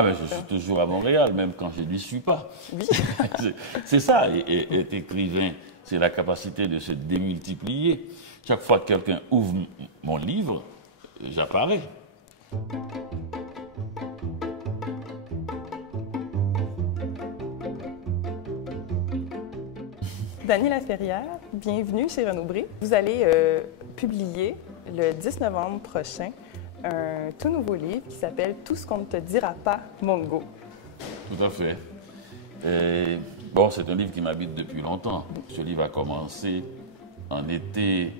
Ah ben je suis toujours à Montréal, même quand je n'y suis pas. Oui. C'est ça, et être écrivain, c'est la capacité de se démultiplier. Chaque fois que quelqu'un ouvre mon livre, j'apparais. Dany Laferrière, bienvenue chez Renaud Bré. Vous allez publier le 10 novembre prochain un tout nouveau livre qui s'appelle « Tout ce qu'on ne te dira pas, Mongo ». Tout à fait. Et, bon, c'est un livre qui m'habite depuis longtemps. Ce livre a commencé en été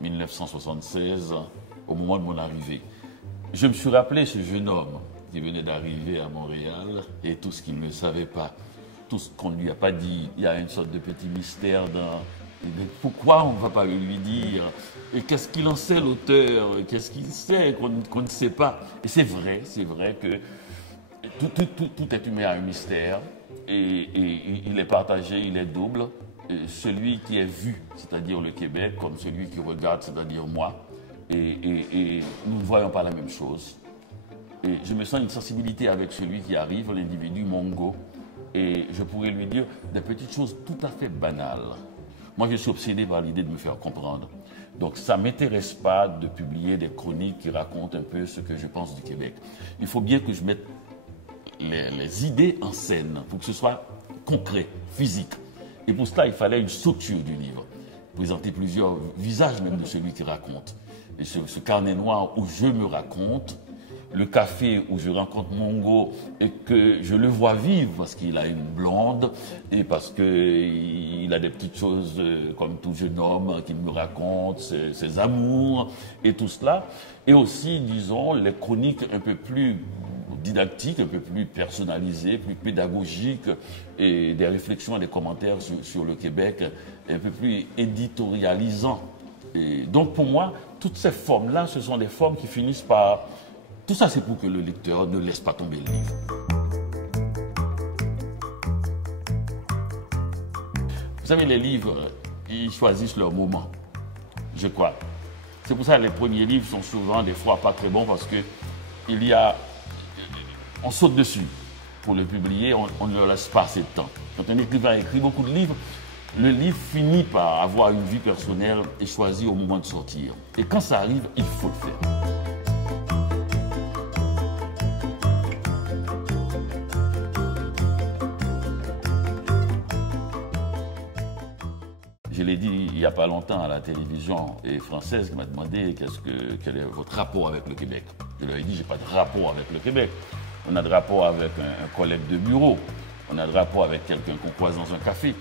1976, au moment de mon arrivée. Je me suis rappelé ce jeune homme qui venait d'arriver à Montréal et tout ce qu'il ne savait pas, tout ce qu'on ne lui a pas dit. Il y a une sorte de petit mystère dans... Pourquoi on ne va pas lui dire? Et qu'est-ce qu'il en sait, l'auteur? Qu'est-ce qu'il sait qu'on ne sait pas? Et c'est vrai que tout est humain à un mystère et il est partagé, il est double. Et celui qui est vu, c'est-à-dire le Québec, comme celui qui regarde, c'est-à-dire moi, et nous ne voyons pas la même chose. Et je me sens une sensibilité avec celui qui arrive, l'individu Mongo, et je pourrais lui dire des petites choses tout à fait banales. Moi, je suis obsédé par l'idée de me faire comprendre. Donc, ça ne m'intéresse pas de publier des chroniques qui racontent un peu ce que je pense du Québec. Il faut bien que je mette les idées en scène pour que ce soit concret, physique. Et pour cela, il fallait une structure du livre. Présenter plusieurs visages même de celui qui raconte. Et ce carnet noir où je me raconte, le café où je rencontre Mongo et que je le vois vivre parce qu'il a une blonde et parce qu'il a des petites choses comme tout jeune homme qu'il me raconte, ses amours et tout cela. Et aussi, disons, les chroniques un peu plus didactiques, un peu plus personnalisées, plus pédagogiques et des réflexions et des commentaires sur le Québec un peu plus éditorialisants. Et donc pour moi, toutes ces formes-là, ce sont des formes qui finissent par... Tout ça, c'est pour que le lecteur ne laisse pas tomber le livre. Vous savez, les livres, ils choisissent leur moment, je crois. C'est pour ça que les premiers livres sont souvent, des fois, pas très bons parce que on saute dessus. Pour le publier, on ne leur laisse pas assez de temps. Quand un écrivain écrit beaucoup de livres, le livre finit par avoir une vie personnelle et choisir au moment de sortir. Et quand ça arrive, il faut le faire. Je l'ai dit il n'y a pas longtemps à la télévision française qui m'a demandé quel est votre rapport avec le Québec. Je leur ai dit, je n'ai pas de rapport avec le Québec. On a de rapport avec un collègue de bureau. On a de rapport avec quelqu'un qu'on croise dans un café.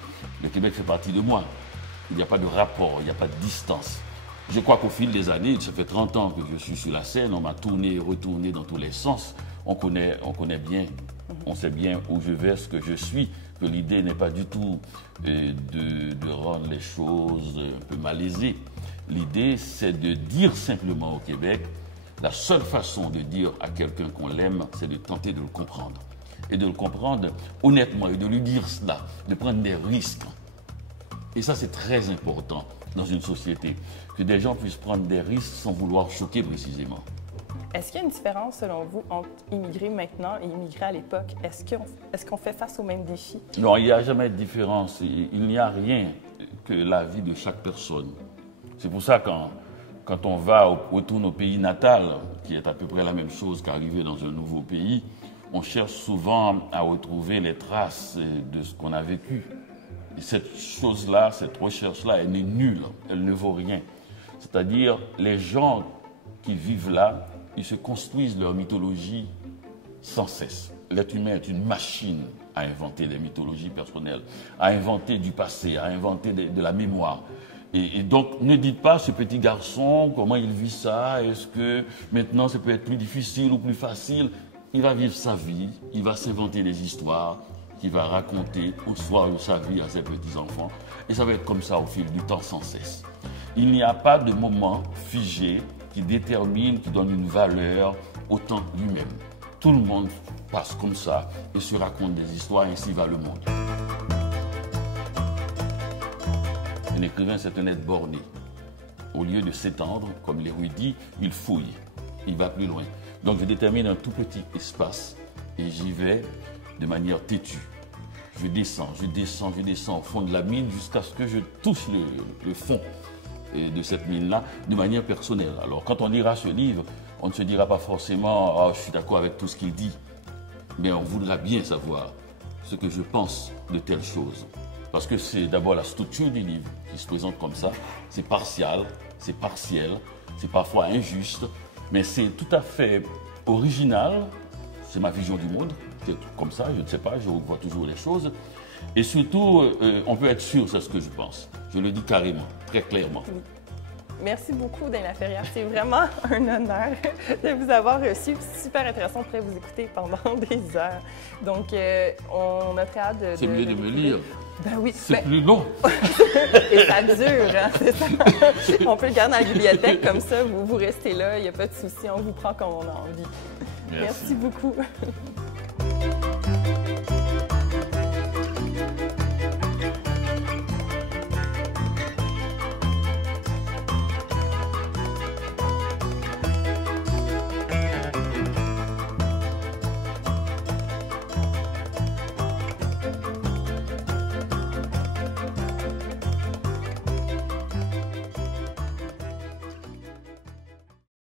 Le Québec fait partie de moi. Il n'y a pas de rapport, il n'y a pas de distance. Je crois qu'au fil des années, ça fait 30 ans que je suis sur la scène, on m'a tourné et retourné dans tous les sens. On connaît bien, on sait bien où je vais, ce que je suis, que l'idée n'est pas du tout de rendre les choses un peu malaisées. L'idée, c'est de dire simplement au Québec, la seule façon de dire à quelqu'un qu'on l'aime, c'est de tenter de le comprendre. Et de le comprendre honnêtement et de lui dire cela, de prendre des risques. Et ça, c'est très important dans une société, que des gens puissent prendre des risques sans vouloir choquer précisément. Est-ce qu'il y a une différence, selon vous, entre immigrer maintenant et immigrer à l'époque? Est-ce qu'on fait face aux mêmes défis? Non, il n'y a jamais de différence. Il n'y a rien que la vie de chaque personne. C'est pour ça que quand on retourne au pays natal, qui est à peu près la même chose qu'arriver dans un nouveau pays, on cherche souvent à retrouver les traces de ce qu'on a vécu. Et cette chose-là, cette recherche-là, elle est nulle, elle ne vaut rien. C'est-à-dire, les gens qui vivent là, ils se construisent leur mythologie sans cesse. L'être humain est une machine à inventer des mythologies personnelles, à inventer du passé, à inventer de la mémoire. Et donc, ne dites pas, ce petit garçon, comment il vit ça, est-ce que maintenant ça peut être plus difficile ou plus facile? Il va vivre sa vie, il va s'inventer des histoires qu'il va raconter au soir de sa vie à ses petits-enfants. Et ça va être comme ça au fil du temps sans cesse. Il n'y a pas de moment figé qui détermine, qui donne une valeur au temps lui-même. Tout le monde passe comme ça et se raconte des histoires, ainsi va le monde. Un écrivain, c'est un être borné. Au lieu de s'étendre, comme l'érudit, il fouille, il va plus loin. Donc je détermine un tout petit espace et j'y vais de manière têtue. Je descends au fond de la mine jusqu'à ce que je touche le fond de cette mine-là de manière personnelle. Alors quand on lira ce livre, on ne se dira pas forcément « Ah, je suis d'accord avec tout ce qu'il dit », mais on voudra bien savoir ce que je pense de telle chose. Parce que c'est d'abord la structure du livre qui se présente comme ça. C'est partial, c'est partiel, c'est parfois injuste, mais c'est tout à fait original. C'est ma vision du monde, c'est comme ça, je ne sais pas, je vois toujours les choses. Et surtout, on peut être sûr, c'est ce que je pense. Je le dis carrément, très clairement. Oui. Merci beaucoup, Dana Ferrière. C'est vraiment un honneur de vous avoir reçu. C'est super intéressant, on pourrait vous écouter pendant des heures. Donc, on a très hâte de... C'est mieux de me lire. Ben oui. C'est plus long. Et ça dure, hein, c'est ça. On peut le garder dans la bibliothèque comme ça, vous restez là, il n'y a pas de souci, on vous prend quand on a envie. Merci beaucoup.